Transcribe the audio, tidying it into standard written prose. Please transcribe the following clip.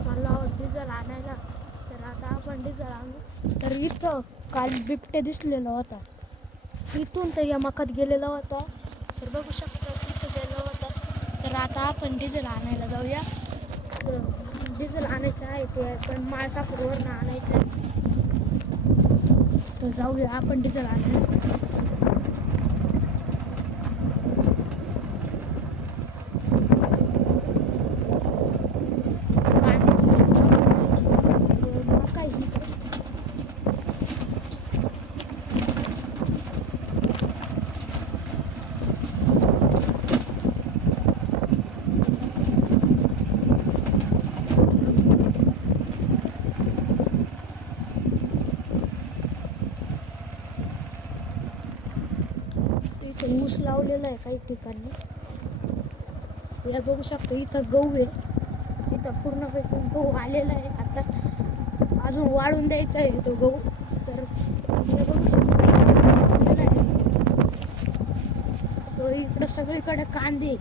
आपण चाललो आहोत डिझेल आणायला. तर आता आपण डिझेल आणू. तर इथं काल बिबट्या दिसलेला होता, इथून तर यमाकात गेलेला होता. तर बघू शकता तिथं गेला होता. तर आता आपण डिझेल आणायला जाऊया. तर डिझेल आणायचं आहे ते पण माळसापूरवरनं आणायचं आहे. तर जाऊया आपण डिझेल आणायला. इथं ऊस लावलेला आहे काही ठिकाणी. या बघू शकतो इथं गहू आहे. इथं पूर्णपैकी गहू आलेला आहे. आता अजून वाळून द्यायचा आहे तो गहू. तर हे बघू शकतो तो इकडं सगळीकडे कांदे.